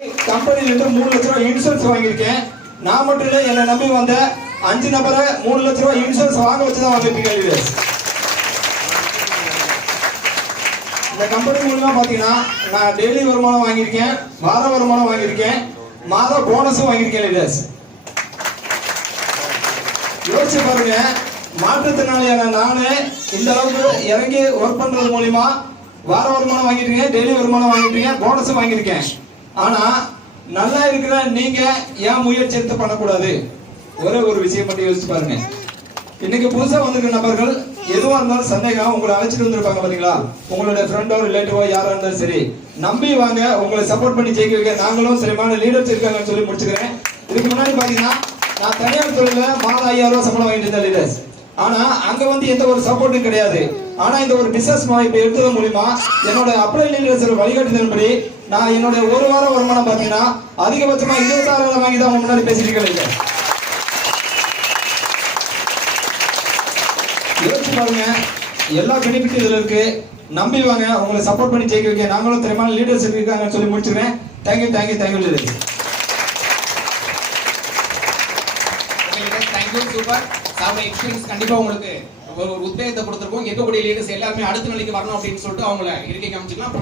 கம்பெனில 3 லட்சம் ரூபாய் இன்சூரன்ஸ் வாங்கியிருக்கேன். நான் மட்டும் இல்ல, என்னை நம்பி வந்த 5 நபரை 3 லட்சம் ரூபாய் இன்சூரன்ஸ் வாங்க வச்சுதான் வாங்கிருக்கீங்க. இந்த கம்பெனி மூலமா பாத்தீங்கன்னா நான் டெய்லி வருமானம் வாங்கியிருக்கேன், வார வருமானம் வாங்கியிருக்கேன், மாத போனஸும் வாங்கியிருக்கேன். லீடர்ஸ் யோசிச்சு பாருங்க, மாற்றுத்திறனாளியான நானு இந்த அளவுக்கு இறங்கி ஒர்க் பண்றது மூலியமா வார வருமானம் வாங்கிருக்கேன், டெய்லி வருமானம் வாங்கிருக்கேன், போனஸும் வாங்கியிருக்கேன். ஆனா நல்லா இருக்கிற நீங்க ஏன் முயற்சி எடுத்து பண்ணக்கூடாது? ஒரே ஒரு விஷயம் மட்டும் யோசிச்சு பாருங்க. இன்னைக்கு புதுசா வந்திருக்க நபர்கள் எதுவா இருந்தாலும் சந்தேகம் உங்களை அழைச்சிட்டு வந்திருப்பாங்க பாத்தீங்களா? உங்களோட ஃப்ரெண்டோ ரிலேட்டிவோ யாரா இருந்தாலும் சரி, நம்பி வாங்க, உங்களை சப்போர்ட் பண்ணி ஜெயிக்க வைக்க நாங்களும் சரிமான லீடர்ஸ் இருக்காங்கன்னு சொல்லி முடிச்சுக்கிறேன். இதுக்கு முன்னாடி பாத்தீங்கன்னா நான் தனியார் தொழில மாதம் 5000 ரூபாய் சம்பளம் வாங்கிட்டு இருந்தேன் லீடர்ஸ். ஆனா அங்க வந்து எந்த ஒரு சப்போர்ட்டும் கிடையாது. ஆனா இந்த ஒரு பிசினஸ் வாய்ப்பு எடுத்தது மூலியமா என்னோட அப்ளை லீடர்ஸ் வழிகாட்டுதல்படி நான் என்னோட ஒரு வார வருமானம் பாத்தீங்கன்னா அதிகபட்சமா 26,000 வாங்கி தான் முன்னாடி பேசிட்டு இருக்கேன். யோசிச்சு பாருங்க, எல்லா பெனிஃபிட் இதுல இருக்கு. நம்பி வாங்க, உங்களை சப்போர்ட் பண்ணி ஜெயிக்க வைக்க நாங்களும் திறமான லீடர்ஸ் இருக்காங்கன்னு சொல்லி முடிச்சுக்கிறேன். Thank you thank you thank you leaders. Thank you, super. Sir experience கண்டிப்பா உங்களுக்கு ஒரு உத்வேகத்தை கொடுத்துருக்கோம். இருக்கக்கூடிய லீடர்ஸ் எல்லாருமே அடுத்த நிலைக்கு வரணும் அப்படின்னு சொல்லிட்டு அவங்கள இருக்கை காமிச்சுக்கலாம்.